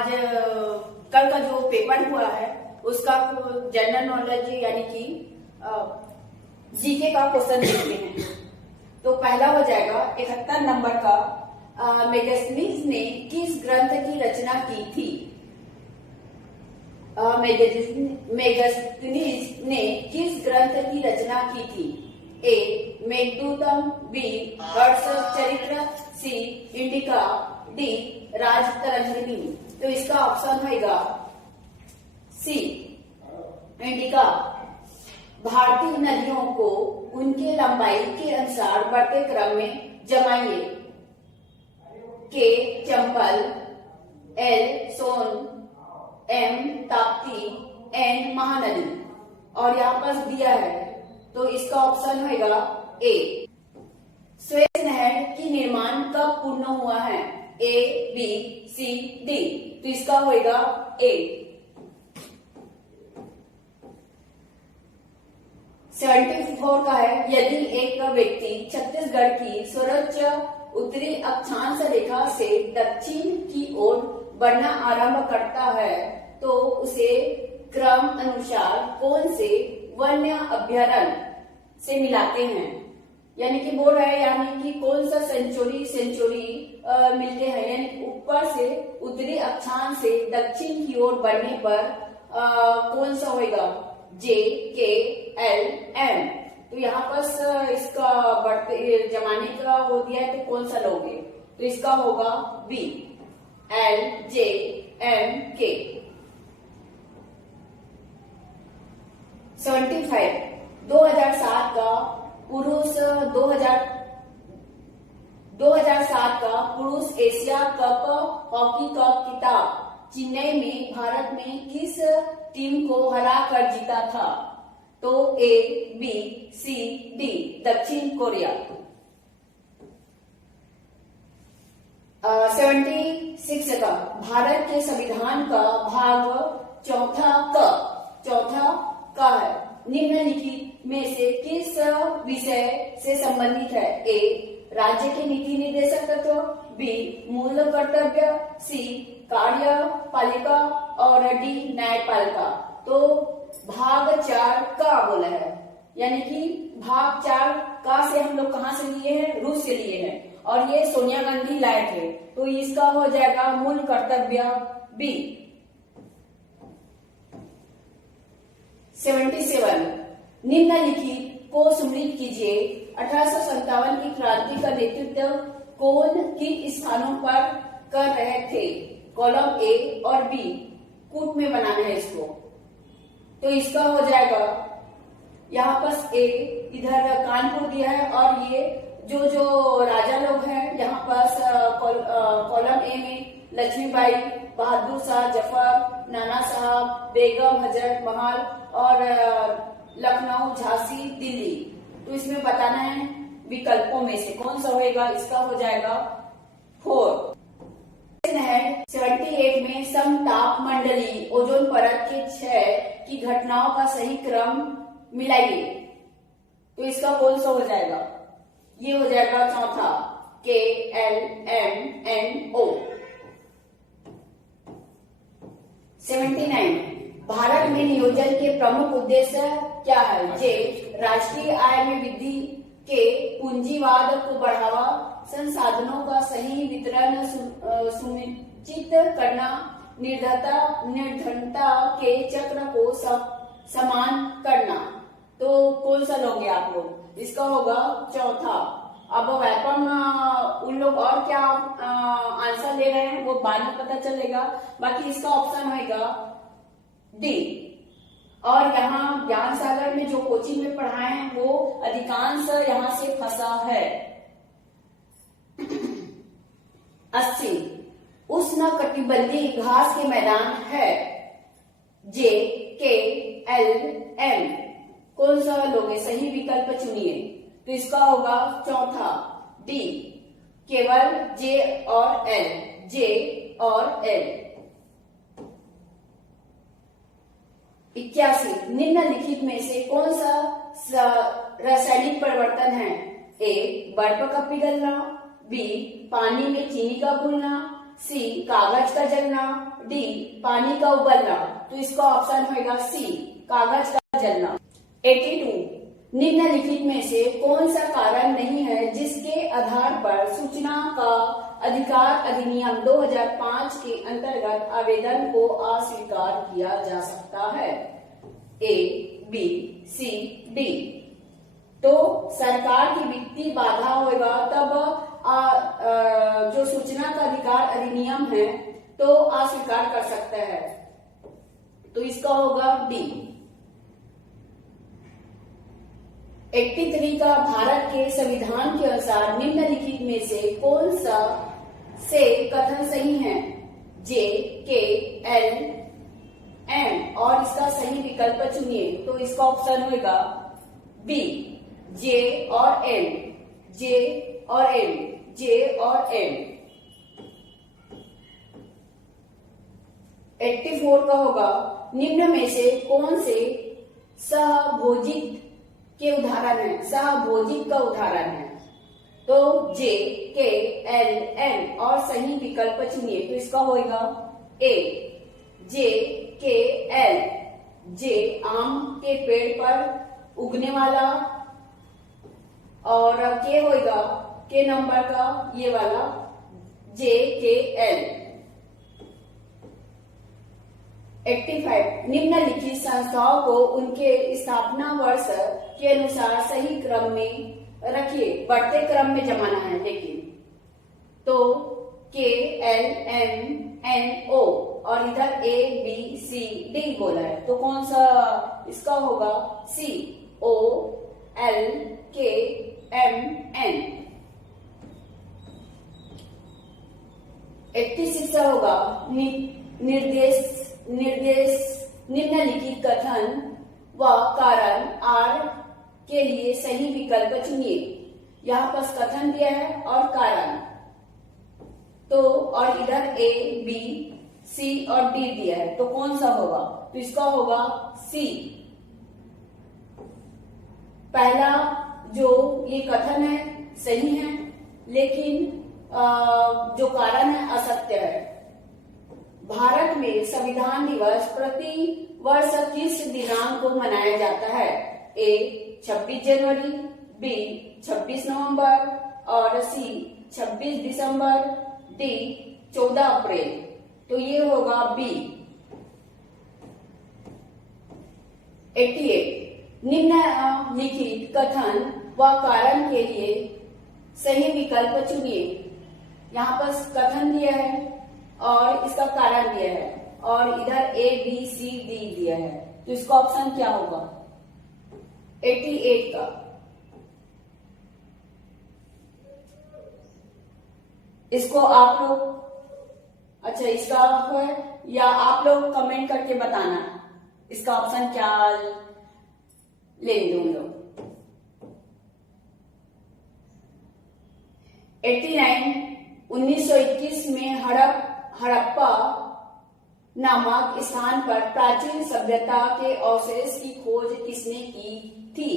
आज कल का जो पेपर हुआ है उसका जनरल नॉलेज यानी कि जीके का क्वेश्चन देखते हैं। तो पहला हो जाएगा 71 नंबर का, मेगास्थनीज ने किस ग्रंथ की रचना की थी? मेगास्थनीज ने किस ग्रंथ की रचना की थी? ए Meghadutam, B Harshacharita, C indica, D Rajatarangini. तो इसका ऑप्शन होगा सी इंडिका। भारतीय नदियों को उनके लंबाई के अनुसार बढ़ते क्रम में जमाइए। के चंबल, एल सोन, एम ताप्ती, एन महानदी। और यहाँ पर दिया है तो इसका ऑप्शन होगा ए। सुएज नहर की निर्माण कब पूर्ण हुआ है? ए, बी, सी, डी। तो इसका होगा ए। 74 का है, यदि एक व्यक्ति छत्तीसगढ़ की सर्वोच्च उत्तरी अक्षांश रेखा से दक्षिण की ओर बढ़ना आरंभ करता है तो उसे क्रम अनुसार कौन से वन्य अभ्यारण्य से मिलाते हैं? यानी कि बोल रहे हैं यानी कि कौन सा सेंचुरी मिलते हैं, यानी ऊपर से उत्तरी अक्षांश से दक्षिण की ओर बढ़ने पर कौन सा होगा? जे, के, एल, एम। तो यहाँ पर इसका बढ़ते जमाने का हो दिया है तो कौन सा लोगे? तो इसका होगा बी, एल, जे, एम, के। 75 2007 का पुरुष 2007 का पुरुष एशिया कप हॉकी कप खिताब चेन्नई में भारत में किस टीम को हरा कर जीता था? तो ए, बी, सी, डी दक्षिण कोरिया। 76 का भारत के संविधान का भाग चौथा का है, निम्नलिखित में से किस विषय से संबंधित है? ए राज्य के नीति निर्देशक तत्व, बी मूल कर्तव्य, सी कार्यपालिका और डी न्यायपालिका। तो भाग 4 का बोला है, यानी कि भाग 4 का से हम लोग कहां से लिए हैं? रूस से लिए हैं और ये सोनिया गांधी लाए थे। तो इसका हो जाएगा मूल कर्तव्य बी। 77 निम्नलिखित को सुमृत कीजिए। 1857 की क्रांति का नेतृत्व कौन किन स्थानों पर कर रहे थे? कॉलम ए और बी कूट में बनाना है इसको। तो इसका हो जाएगा यहाँ पर ए, इधर कानपुर दिया है और ये जो राजा लोग हैं यहाँ पर कॉलम ए में लक्ष्मीबाई, बहादुर शाह जफर, नाना साहब, बेगम हजरत महल और लखनऊ, झांसी, दिल्ली। तो इसमें बताना है विकल्पों में से कौन सा होएगा? इसका हो जाएगा 4। 78 में समताप मंडली ओजोन परत के क्षय की घटनाओं का सही क्रम मिलाइए। तो इसका कौन सा हो जाएगा? ये हो जाएगा चौथा, के, एल, एम, एन, ओ। 79 भारत में नियोजन के प्रमुख उद्देश्य क्या है? जे राष्ट्रीय आय में वृद्धि, के पूंजीवाद को बढ़ावा, संसाधनों का सही वितरण सुनिश्चित करना, निर्धनता के चक्र को समान करना। तो कौन सा लोगे आप लोग? इसका होगा चौथा। अब वेपन उन लोग और क्या आंसर ले रहे हैं वो बाद में पता चलेगा, बाकी इसका ऑप्शन होगा डी। और यहाँ ज्ञान सागर में जो कोचिंग में पढ़ाए हैं वो अधिकांश यहाँ से फंसा है। 80 उष्णकटिबंधीय घास के मैदान है। जे, के, एल, एम। कौन सा लोगे? सही विकल्प चुनिए। तो इसका होगा चौथा, डी, केवल जे और एल। जे और एल। 81 निम्नलिखित में से कौन सा रासायनिक परिवर्तन है? ए बर्फ का पिघलना, बी पानी में चीनी का घुलना, सी कागज का जलना, डी पानी का उबलना। तो इसका ऑप्शन होगा सी कागज का जलना। 82 निम्नलिखित में से कौन सा कारण नहीं है जिसके आधार पर सूचना का अधिकार अधिनियम 2005 के अंतर्गत आवेदन को अस्वीकार किया जा सकता है? ए, बी, सी, डी। तो सरकार की वित्तीय बाधा होगा तब जो सूचना का अधिकार अधिनियम है तो अस्वीकार कर सकता है। तो इसका होगा डी। 83 का भारत के संविधान के अनुसार निम्नलिखित में से कौन सा से कथन सही है? जे, के, एल, एम और इसका सही विकल्प चुनिए। तो इसका ऑप्शन होगा बी जे और एम, जे और एम, जे और एम। 84 का होगा निम्न में से कौन से सहभोजित के उदाहरण है? सहभोजित का उदाहरण है। तो जे, के, एल, एम और सही विकल्प चुनिए। तो इसका होगा ए जे, के, एल। जे आम के पेड़ पर उगने वाला और के होगा के नंबर का ये वाला जे, के, एल। 85 निम्नलिखित संस्थाओं को उनके स्थापना वर्ष के अनुसार सही क्रम में रखिए। बढ़ते क्रम में जमाना है लेकिन। तो के, एल, एम, एन, ओ और इधर ए, बी, सी, डी बोला है। तो कौन सा इसका होगा? सी ओ, एल, के, एम, एन। 86 होगा निर्देश निम्नलिखित कथन व कारण आर के लिए सही विकल्प चुनिए। यहाँ पर कथन दिया है और कारण। तो और इधर ए, बी, सी और डी दिया है। तो कौन सा होगा? तो इसका होगा सी। पहला जो ये कथन है सही है लेकिन जो कारण है असत्य है। भारत में संविधान दिवस प्रति वर्ष किस दिनांक को मनाया जाता है? ए 26 जनवरी, बी 26 नवंबर और सी 26 दिसंबर, डी 14 अप्रैल। तो ये होगा बी। 88 निम्नलिखित कथन व कारण के लिए सही विकल्प चुनिए। यहाँ पर कथन दिया है और इसका कारण दिया है और इधर ए, बी, सी, डी दिया है। तो इसका ऑप्शन क्या होगा? 88 का। इसको आप लोग अच्छा इसका है या आप लोग कमेंट करके बताना इसका ऑप्शन क्या ले दो लोग। 89 1921 में हड़प्पा नामक स्थान पर प्राचीन सभ्यता के अवशेष की खोज किसने की थी?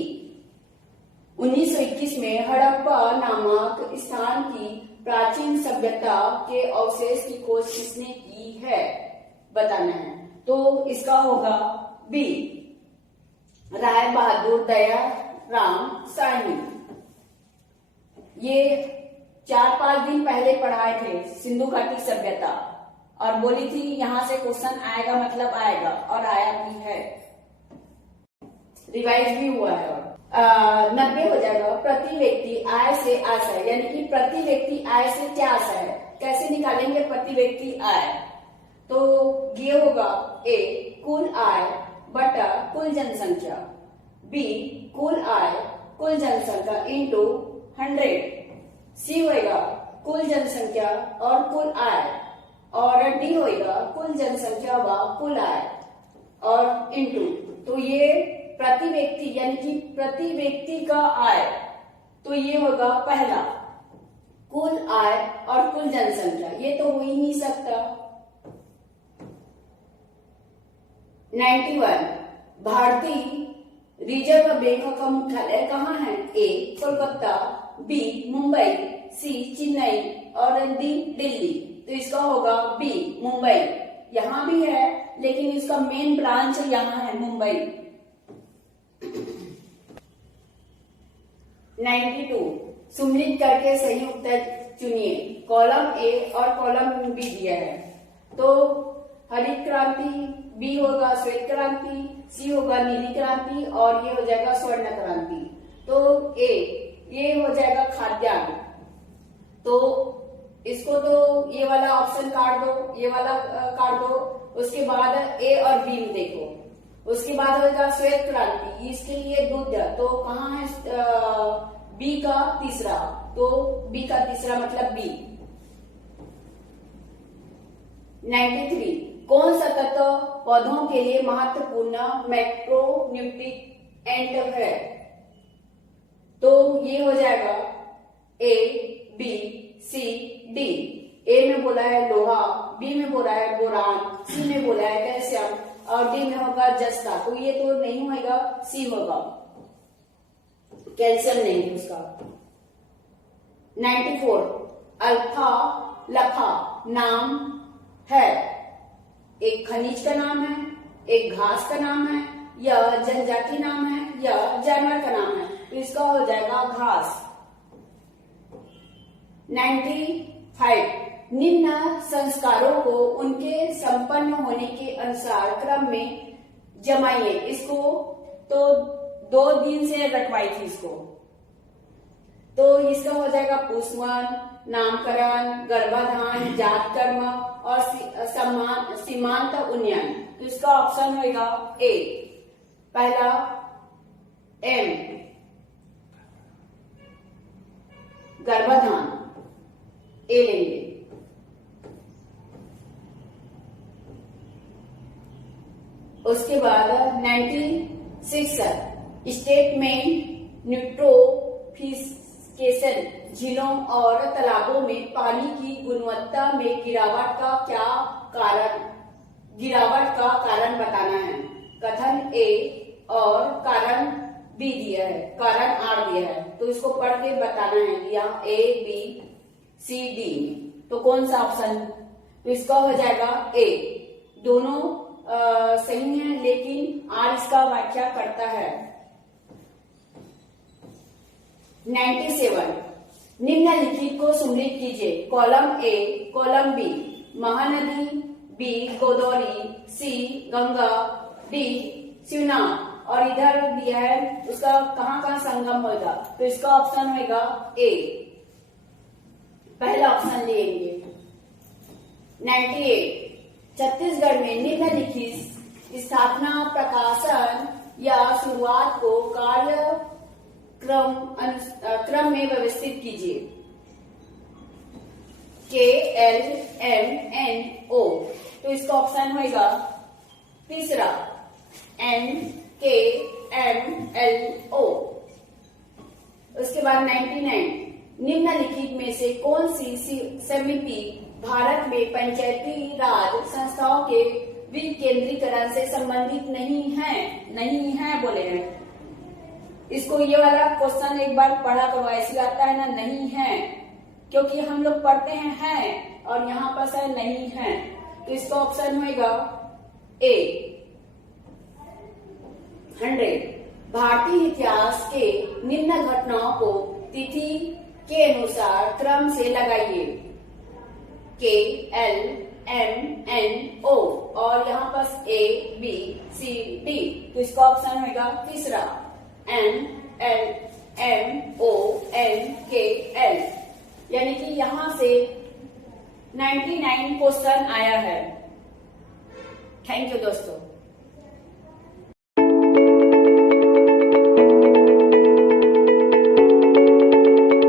1921 में हड़प्पा नामक स्थान की प्राचीन सभ्यता के अवशेष की खोज किसने की है बताना है। तो इसका होगा बी राय बहादुर दयाराम साहनी। ये 4-5 दिन पहले पढ़ाए थे सिंधु घाटी सभ्यता और बोली थी यहाँ से क्वेश्चन आएगा मतलब आएगा और आया भी है, रिवाइज भी हुआ है। 90 हो जाएगा। प्रति व्यक्ति आय से आशय यानी कि प्रति व्यक्ति आय से क्या आशय है? कैसे निकालेंगे प्रति व्यक्ति आय? तो ये होगा ए कुल आय बटा कुल जनसंख्या, बी कुल आय कुल जनसंख्या इंटू 100, सी होगा कुल जनसंख्या और कुल आय और डी होगा कुल जनसंख्या व कुल आय और इंटू। तो ये प्रति व्यक्ति यानी कि प्रति व्यक्ति का आय। तो ये होगा पहला कुल आय और कुल जनसंख्या, ये तो हो ही नहीं सकता। 91 भारतीय रिजर्व बैंक का मुख्यालय कहाँ है? ए कोलकाता, बी मुंबई, सी चेन्नई और डी दिल्ली। तो इसका होगा बी मुंबई। यहाँ भी है लेकिन इसका मेन ब्रांच यहाँ है मुंबई। 92 सुम्मिलित करके सही उत्तर चुनिए। कॉलम ए और कॉलम बी दिया है। तो हरित क्रांति, बी होगा श्वेत क्रांति, सी होगा नीली क्रांति और ये हो जाएगा स्वर्ण क्रांति। तो ए ये हो जाएगा खाद्यान्न। तो इसको तो ये वाला ऑप्शन काट दो, ये वाला काट दो। उसके बाद ए और बी में देखो। उसके बाद होगा श्वेत क्रांति, इसके लिए दूध। तो कहाँ है बी का तीसरा, तो बी का तीसरा मतलब बी। 93 कौन सा तत्व पौधों के लिए महत्वपूर्ण मैक्रोन्यूट्रिएंट है? तो ये हो जाएगा ए बी सी डी। ए में बोला है लोहा, बी में बोला है बोरान, सी में बोला है कैल्शियम और डी में होगा जस्ता। तो ये तो नहीं होगा, सी होगा, कैल्शियम नहीं है उसका। 94 अल्फा लफा नाम है, एक खनिज का नाम है, एक घास का नाम है, या जनजाति नाम है, या जानवर का नाम है। तो इसका हो जाएगा घास। 95 निम्न संस्कारों को उनके संपन्न होने के अनुसार क्रम में जमाइए। इसको तो 2 दिन से रखवाई थी इसको। तो इसका हो जाएगा पुष्पवन, नामकरण, गर्भाधान, जात कर्म और सीमांत उन्नयन। तो इसका ऑप्शन होगा ए पहला एम गर्भाधान, ए लेंगे। उसके बाद 96 स्टेट में न्यूट्रोफिकेशन झीलों और तालाबों में पानी की गुणवत्ता में गिरावट का कारण बताना है। कथन ए और कारण बी दिया है, कारण आर दिया है। तो इसको पढ़ के बताना है यहाँ ए बी सी डी। तो कौन सा ऑप्शन? तो इसका हो जाएगा ए। दोनों सही है लेकिन आर इसका व्याख्या करता है। 97 निम्नलिखित को सुम्मिलित कीजिए। Column A column B Mahanadi, B Godavari, C Ganga, D Shivnath और इधर दिया है उसका कहाँ संगम होगा। तो इसका ऑप्शन होगा ए, पहला ऑप्शन लेंगे। 98 छत्तीसगढ़ में निम्नलिखित स्थापना, प्रकाशन या शुरुआत को क्रम में व्यवस्थित कीजिए। के एल एम एन ओ। तो इसका ऑप्शन होगा तीसरा एन के एम एल ओ। उसके बाद 99 निम्नलिखित में से कौन सी समिति भारत में पंचायती राज संस्थाओं के विकेंद्रीकरण से संबंधित नहीं है बोले हैं। इसको ये वाला क्वेश्चन एक बार पढ़ा करो, ऐसे आता है ना नहीं है, क्योंकि हम लोग पढ़ते हैं और यहाँ पर है नहीं है। तो इसका ऑप्शन होगा ए 100 भारतीय इतिहास के निम्न घटनाओं को तिथि के अनुसार क्रम से लगाइए। के एल एम एन ओ और यहाँ पर ए बी सी डी। तो इसका ऑप्शन होगा तीसरा N L M O N K L. यानी कि यहाँ से 99 क्वेश्चन आया है। थैंक यू दोस्तों।